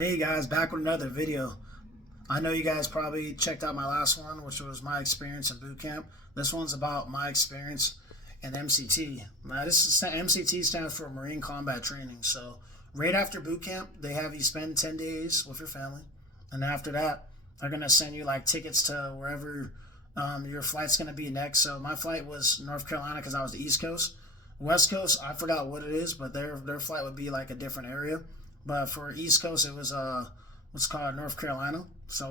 Hey guys, back with another video. I know you guys probably checked out my last one, which was my experience in boot camp. This one's about my experience in MCT. Now, MCT stands for Marine Combat Training. So, right after boot camp, they have you spend 10 days with your family, and after that, they're gonna send you like tickets to wherever your flight's gonna be next. So, my flight was North Carolina because I was the East Coast. West Coast, I forgot what it is, but their flight would be like a different area. But for East Coast, it was what's called North Carolina. So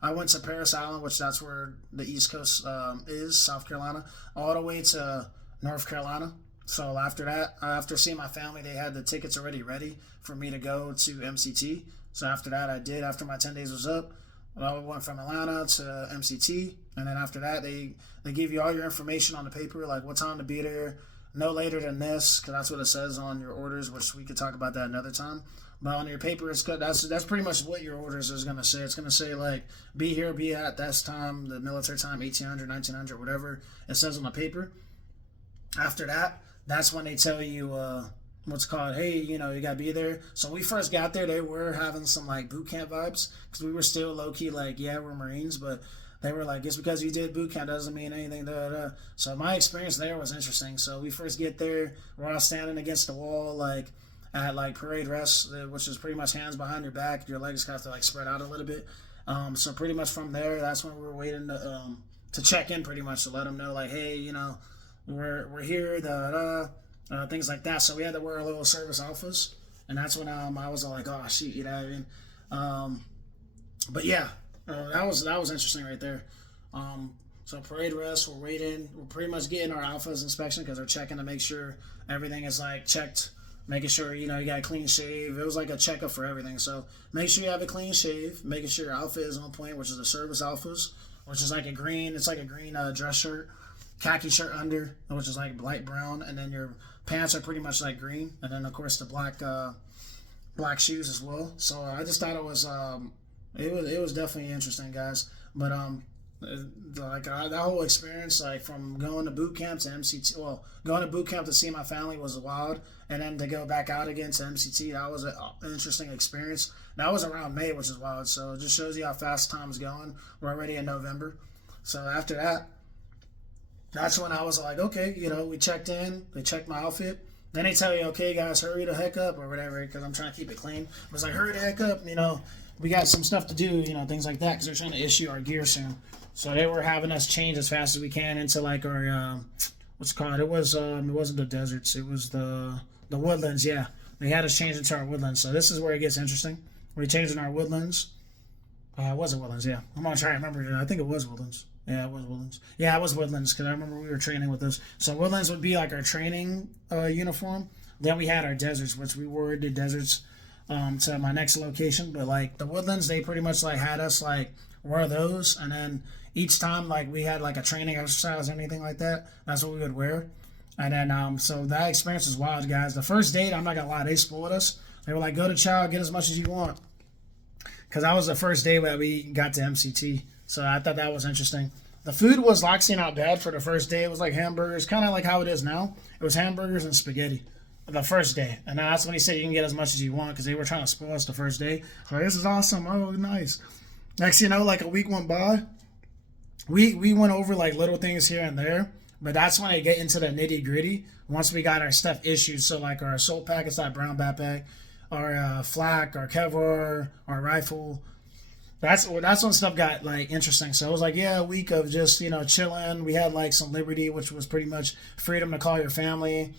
I went to Paris Island, which that's where the East Coast is, South Carolina, all the way to North Carolina. So after that, after seeing my family, they had the tickets already ready for me to go to MCT. So after that, I did. After my 10 days was up, I went from Atlanta to MCT, and then after that, they give you all your information on the paper, like what time to be there, no later than this, because that's what it says on your orders, which we could talk about that another time. But on your paper, it's good. That's pretty much what your orders is gonna say. It's gonna say like be here, be at this time, the military time, 1800, 1900, whatever it says on the paper. After that, that's when they tell you what's called, hey, you gotta be there. So when we first got there, they were having some like boot camp vibes because we were still low key like, yeah, we're Marines, but they were like, just because you did boot camp doesn't mean anything. Da, da, da. So my experience there was interesting. So we first get there, we're all standing against the wall, like at like parade rest, which is pretty much hands behind your back. Your legs have to like spread out a little bit. So pretty much from there, that's when we were waiting to check in, pretty much to let them know like, hey, we're here, things like that. So we had to wear a little service alphas, and that's when I was like, oh shit, you know what I mean? But yeah, that was interesting right there. So parade rest, we're waiting. We're pretty much getting our alphas inspection because they're checking to make sure everything is like checked, making sure you got a clean shave. It was like a checkup for everything. So make sure you have a clean shave, making sure your outfit is on point, which is the service alphas, which is like a green. It's like a green dress shirt, khaki shirt under, which is like light brown, and then your pants are pretty much like green, and then of course the black shoes as well. So I just thought it was definitely interesting, guys. But that whole experience, like from going to boot camp to MCT, well, going to boot camp to see my family was wild, and then to go back out again to MCT, that was an interesting experience. That was around May, which is wild. So it just shows you how fast time's going. We're already in November. So after that, that's when I was like, okay, we checked in, they checked my outfit. Then they tell you, okay, guys, hurry the heck up or whatever, because I'm trying to keep it clean. I was like, hurry the heck up, we got some stuff to do, things like that, because they're trying to issue our gear soon. So they were having us change as fast as we can into like our, what's it called? It wasn't the deserts, it was the woodlands, yeah. They had us change into our woodlands. So this is where it gets interesting. We're changing our woodlands. Was it woodlands? Yeah. I'm going to try to remember. I think it was woodlands. Yeah, it was woodlands. Yeah, it was woodlands because I remember we were training with this. So woodlands would be like our training uniform. Then we had our deserts, which we wore the deserts to my next location. But like the woodlands, they pretty much like had us like wear those, and then each time like we had like a training exercise or anything like that, that's what we would wear. And then so that experience was wild, guys. The first date, I'm not gonna lie, they spoiled us. They were like, go to chow, get as much as you want. Because that was the first day that we got to MCT. So I thought that was interesting. The food was actually not bad for the first day. It was like hamburgers, kind of like how it is now. It was hamburgers and spaghetti the first day. And that's when he said you can get as much as you want because they were trying to spoil us the first day. So this is awesome. Oh, nice. Next, like a week went by. We went over like little things here and there. But that's when they get into the nitty gritty. Once we got our stuff issued. So like our assault packets, that brown backpack, our flak, our Kevlar, our rifle. That's when stuff got like interesting. So it was like, yeah, a week of just chilling. We had like some liberty, which was pretty much freedom to call your family.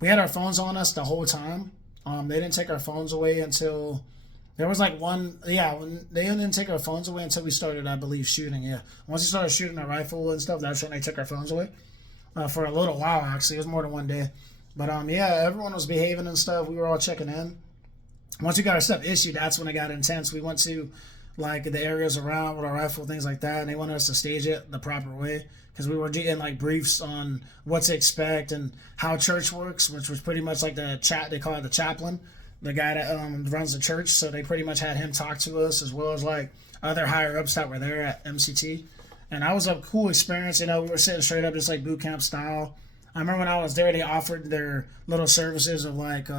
We had our phones on us the whole time. They didn't take our phones away until there was like one. Yeah, when they didn't take our phones away until we started, I believe, shooting. Yeah, once we started shooting our rifle and stuff, that's when they took our phones away. For a little while, actually, it was more than one day. But yeah, everyone was behaving and stuff. We were all checking in. Once we got our stuff issued, that's when it got intense. We went to like the areas around with our rifle, things like that, and they wanted us to stage it the proper way because we were getting like briefs on what to expect and how church works, which was pretty much like they call it the chaplain, the guy that runs the church. So they pretty much had him talk to us as well as like other higher ups that were there at MCT, and that was a cool experience. We were sitting straight up just like boot camp style. I remember when I was there, they offered their little services of like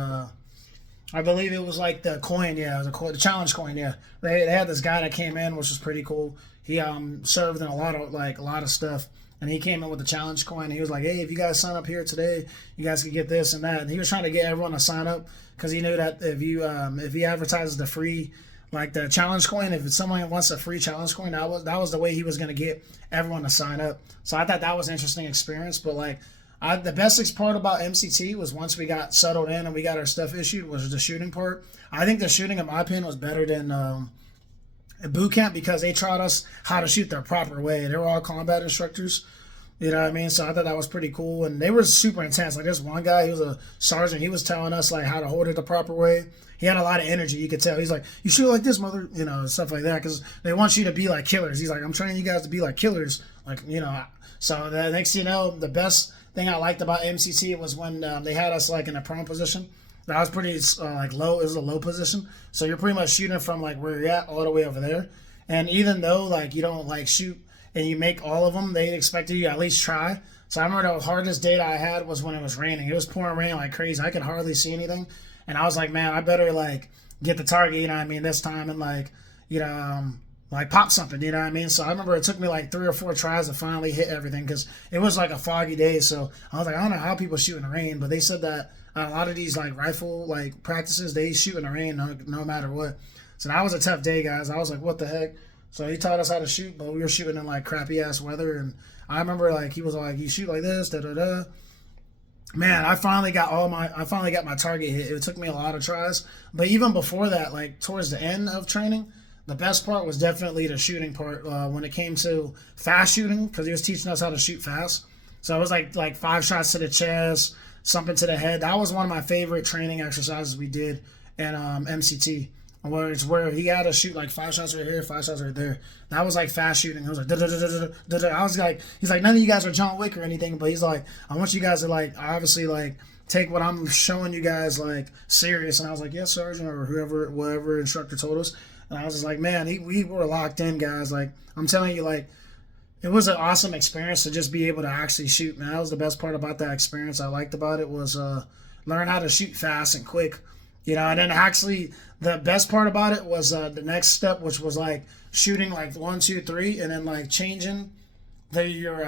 I believe it was like the coin, yeah, the challenge coin, yeah. They had this guy that came in, which was pretty cool. He served in a lot of stuff, and he came in with the challenge coin. He was like, "Hey, if you guys sign up here today, you guys can get this and that." And he was trying to get everyone to sign up because he knew that if he advertises the free, like the challenge coin, if someone wants a free challenge coin, that was the way he was gonna get everyone to sign up. So I thought that was an interesting experience, but like the best part about MCT was once we got settled in and we got our stuff issued was the shooting part. I think the shooting, in my opinion, was better than boot camp because they taught us how to shoot the proper way. They were all combat instructors. You know what I mean? So I thought that was pretty cool. And they were super intense. Like this one guy, he was a sergeant. He was telling us like how to hold it the proper way. He had a lot of energy. You could tell. He's like, you shoot like this, mother, stuff like that. Because they want you to be like killers. He's like, I'm training you guys to be like killers. Like, So the next thing you know, the best thing I liked about MCT was when they had us like in a prone position. That was pretty like low. It was a low position. So you're pretty much shooting from like where you're at all the way over there. And even though like you don't like shoot and you make all of them, they expected you to at least try. So I remember the hardest day that I had was when it was raining. It was pouring rain like crazy. I could hardly see anything. And I was like, man, I better like get the target, this time and like pop something, you know what I mean? So I remember it took me like 3 or 4 tries to finally hit everything because it was like a foggy day. So I was like, I don't know how people shoot in the rain, but they said that a lot of these like rifle like practices, they shoot in the rain no matter what. So that was a tough day, guys. I was like, what the heck? So he taught us how to shoot, but we were shooting in like crappy ass weather. And I remember like he was like, you shoot like this, da da da. Man, I finally got my target hit. It took me a lot of tries, but even before that, like towards the end of training, the best part was definitely the shooting part when it came to fast shooting because he was teaching us how to shoot fast. So it was like 5 shots to the chest, something to the head. That was one of my favorite training exercises we did in MCT, where he had to shoot like 5 shots right here, 5 shots right there. That was like fast shooting. It was like da da da da da da. I was like, he's like, none of you guys are John Wick or anything, but he's like, I want you guys to like obviously like take what I'm showing you guys like serious. And I was like, yes, Sergeant, or whatever instructor told us. And I was just like, man, we were locked in, guys. Like, I'm telling you, like, it was an awesome experience to just be able to actually shoot, man. That was the best part about that experience I liked about it was learn how to shoot fast and quick. And then actually the best part about it was the next step, which was like shooting like 1, 2, 3, and then like changing your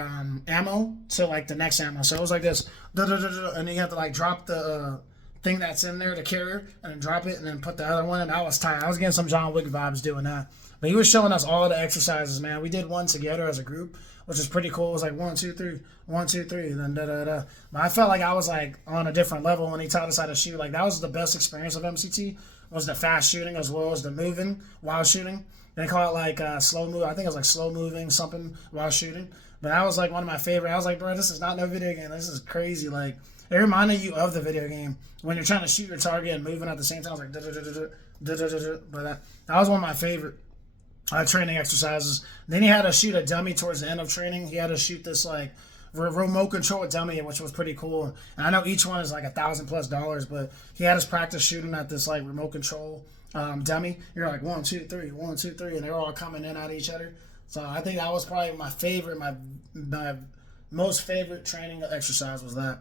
ammo to like the next ammo. So it was like this, and then you have to like drop the thing that's in there, the carrier, and then drop it and then put the other one in. I was tired. I was getting some John Wick vibes doing that. But he was showing us all the exercises, man. We did one together as a group, which was pretty cool. It was like 1, 2, 3, 1, 2, 3, and then da da da. But I felt like I was like on a different level when he taught us how to shoot. Like that was the best experience of MCT was the fast shooting as well as the moving while shooting. They call it like slow move. I think it was like slow moving something while shooting. But that was like one of my favorite. I was like, bro, this is not no video game. This is crazy. Like it reminded you of the video game when you're trying to shoot your target and moving at the same time. I was like, da da da da da da da. But that was one of my favorite training exercises. Then he had to shoot a dummy towards the end of training. He had to shoot this like remote control dummy, which was pretty cool. And I know each one is like $1,000+, but he had us practice shooting at this like remote control dummy. You're like 1, 2, 3, 1, 2, 3, and they're all coming in at each other. So I think that was probably my favorite, my most favorite training exercise was that.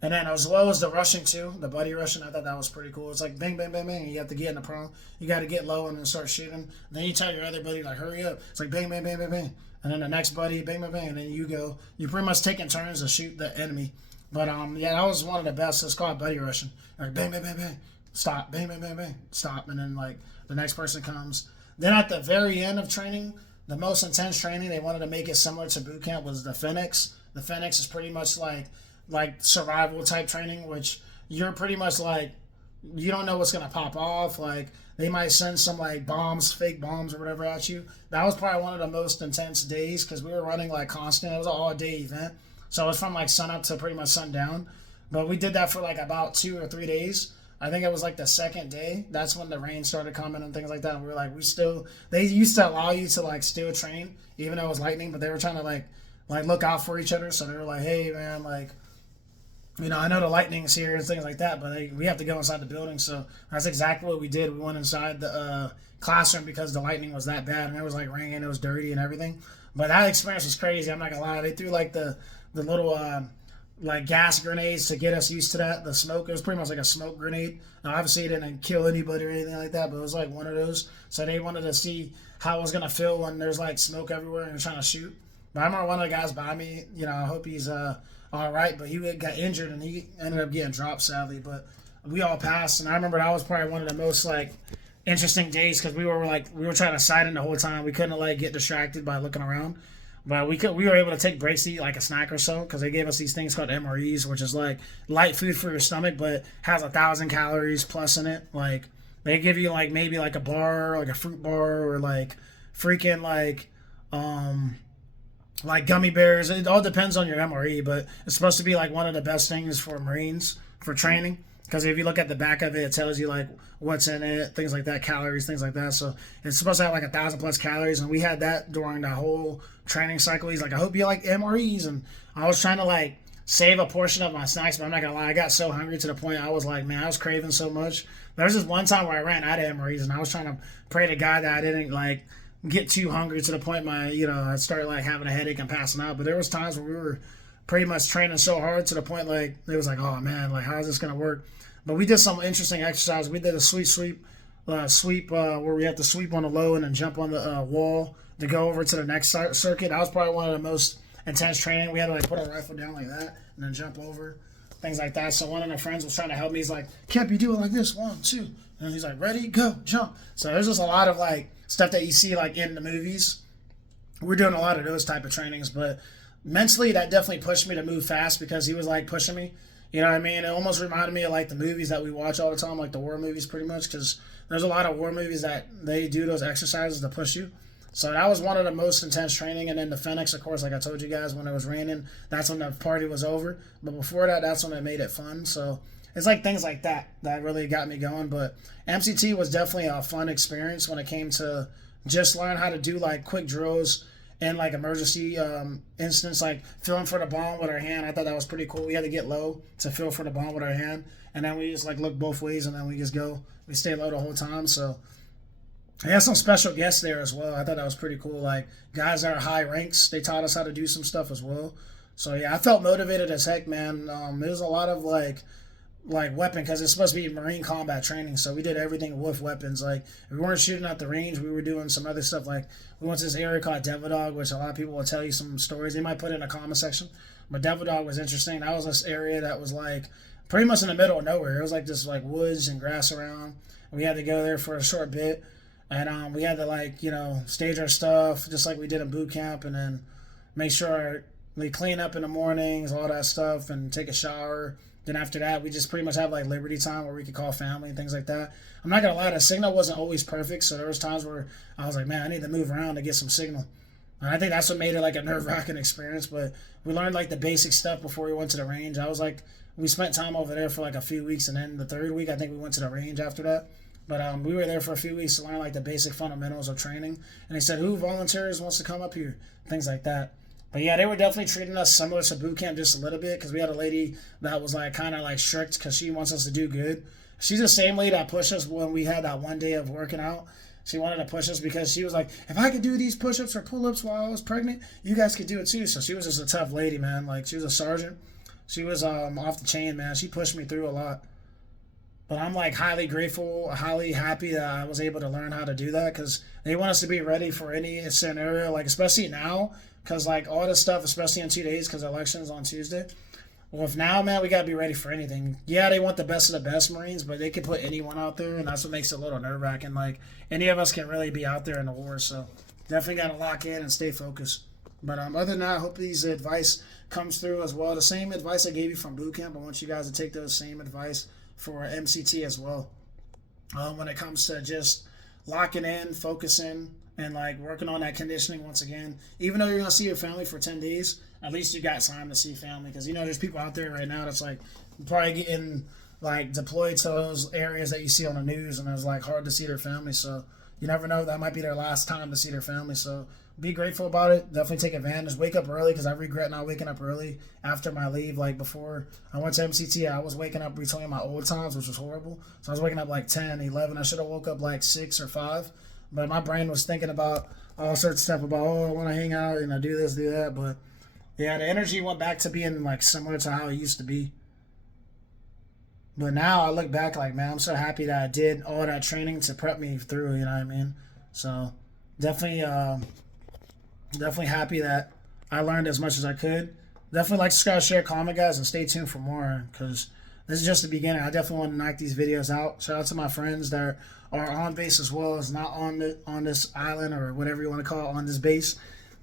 And then as well as the rushing too, the buddy rushing, I thought that was pretty cool. It's like bang, bang, bang, bang. You have to get in the prone. You got to get low and then start shooting. Then you tell your other buddy like hurry up. It's like bang, bang, bang, bang, bang. And then the next buddy, bang, bang, bang. And then you go. You're pretty much taking turns to shoot the enemy. But yeah, that was one of the best. It's called buddy rushing. Like bang, bang, bang, bang. Stop. Bang, bang, bang, bang. Stop. And then like the next person comes. Then at the very end of training, the most intense training, they wanted to make it similar to boot camp was the Phoenix. The Phoenix is pretty much like survival type training, which you're pretty much like you don't know what's gonna pop off. Like they might send some like bombs, fake bombs or whatever at you. That was probably one of the most intense days because we were running like constant. It was an all day event, so it was from like sun up to pretty much sundown. But we did that for like about 2 or 3 days. I think it was like the second day. That's when the rain started coming and things like that. And we were like, they used to allow you to like still train even though it was lightning, but they were trying to like look out for each other. So they were like, hey man, like, I know the lightning's here and things like that, but we have to go inside the building. So that's exactly what we did. We went inside the classroom because the lightning was that bad and it was like raining, it was dirty and everything. But that experience was crazy. I'm not gonna lie. They threw like the little like gas grenades to get us used to that. The smoke, it was pretty much like a smoke grenade. Now, obviously, it didn't kill anybody or anything like that, but it was like one of those. So they wanted to see how it was gonna feel when there's like smoke everywhere and you're trying to shoot. But I remember one of the guys by me. I hope he's all right, but he got injured and he ended up getting dropped sadly. But we all passed, and I remember that was probably one of the most like interesting days because we were trying to sight in the whole time. We couldn't like get distracted by looking around. But we were able to take breaks to eat like a snack or so because they gave us these things called MREs, which is like light food for your stomach, but has 1,000 calories plus in it. Like they give you like maybe like a bar, like a fruit bar, or like freaking like gummy bears. It all depends on your MRE, but it's supposed to be like one of the best things for Marines for training. Because if you look at the back of it, it tells you like what's in it, things like that, calories, things like that. So it's supposed to have like 1,000 plus calories, and we had that during the whole training cycle. He's like, I hope you like MREs, and I was trying to like save a portion of my snacks, but I'm not gonna lie, I got so hungry to the point I was like, man, I was craving so much. There was this one time where I ran out of MREs, and I was trying to pray to God that I didn't like get too hungry to the point I started like having a headache and passing out. But there was times where we were pretty much training so hard to the point like it was like, oh man, like how is this gonna work? But we did some interesting exercise. We did a sweep where we have to sweep on the low and then jump on the wall to go over to the next circuit. That was probably one of the most intense training. We had to like put our rifle down like that and then jump over, things like that. So one of my friends was trying to help me. He's like, Kemp, you do it like this, 1, 2. And he's like, ready, go, jump. So there's just a lot of like stuff that you see like in the movies. We're doing a lot of those type of trainings, but mentally that definitely pushed me to move fast because he was like pushing me. You know what I mean? It almost reminded me of like the movies that we watch all the time, like the war movies pretty much, because there's a lot of war movies that they do those exercises to push you. So that was one of the most intense training. And then the Phoenix, of course, like I told you guys, when it was raining, that's when the party was over. But before that, that's when it made it fun. So it's like things like that that really got me going. But MCT was definitely a fun experience when it came to just learn how to do like quick drills and like emergency instance, like feeling for the bomb with our hand. I thought that was pretty cool. We had to get low to feel for the bomb with our hand, and then we just like look both ways, and then we just go. We stay low the whole time. So I had some special guests there as well. I thought that was pretty cool. Like guys that are high ranks, they taught us how to do some stuff as well. So yeah, I felt motivated as heck, man. There's a lot of like weapon because it's supposed to be Marine combat training, so we did everything with weapons. Like if we weren't shooting at the range, we were doing some other stuff. Like we went to this area called Devil Dog, which a lot of people will tell you some stories. They might put it in the comment section, but Devil Dog was interesting. That was this area that was like pretty much in the middle of nowhere. It was like this like woods and grass around. We had to go there for a short bit, and we had to like stage our stuff just like we did in boot camp, and then make sure we clean up in the mornings, all that stuff, and take a shower. Then after that, we just pretty much have like Liberty time where we could call family and things like that. I'm not gonna lie, the signal wasn't always perfect, so there was times where I was like, man, I need to move around to get some signal. And I think that's what made it like a nerve-wracking experience. But we learned like the basic stuff before we went to the range. I was like, we spent time over there for like a few weeks, and then the third week I think we went to the range after that. But we were there for a few weeks to learn like the basic fundamentals of training. And they said, who volunteers wants to come up here? Things like that. But yeah, they were definitely treating us similar to boot camp just a little bit because we had a lady that was like kind of like strict because she wants us to do good. She's the same lady that pushed us when we had that one day of working out. She wanted to push us because she was like, if I could do these push-ups or pull-ups while I was pregnant, you guys could do it too. So she was just a tough lady, man. Like she was a sergeant. She was off the chain, man. She pushed me through a lot. But I'm like highly grateful, highly happy that I was able to learn how to do that because they want us to be ready for any scenario, like especially now. Because, like, all this stuff, especially in 2 days, because election's on Tuesday. Well, if now, man, we got to be ready for anything. Yeah, they want the best of the best Marines, but they can put anyone out there, and that's what makes it a little nerve-wracking. Like, any of us can really be out there in the war, so definitely got to lock in and stay focused. But other than that, I hope these advice comes through as well. The same advice I gave you from boot camp, I want you guys to take those same advice for MCT as well. When it comes to just locking in, focusing, and like working on that conditioning once again. Even though you're gonna see your family for 10 days, at least you got time to see family because there's people out there right now that's like probably getting like deployed to those areas that you see on the news, and it's like hard to see their family. So you never know, that might be their last time to see their family. So be grateful about it. Definitely take advantage. Wake up early because I regret not waking up early after my leave. Like before I went to MCT, I was waking up between my old times, which was horrible. So I was waking up like 10, 11. I should have woke up like 6 or 5. But my brain was thinking about all sorts of stuff about, I want to hang out and I do this, do that. But Yeah, the energy went back to being like similar to how it used to be. But now I look back like, man, I'm so happy that I did all that training to prep me through. You know what I mean? So definitely, definitely happy that I learned as much as I could. Definitely like, subscribe, share, comment, guys, and stay tuned for more because this is just the beginning. I definitely want to knock these videos out. Shout out to my friends that are on base as well as not on this island or whatever you want to call it, on this base.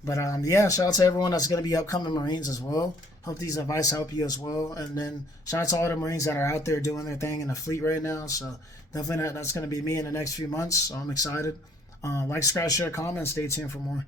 But yeah, shout out to everyone that's going to be upcoming Marines as well. Hope these advice help you as well. And then shout out to all the Marines that are out there doing their thing in the fleet right now. So definitely that's going to be me in the next few months. So I'm excited. Like, subscribe, share, comment, stay tuned for more.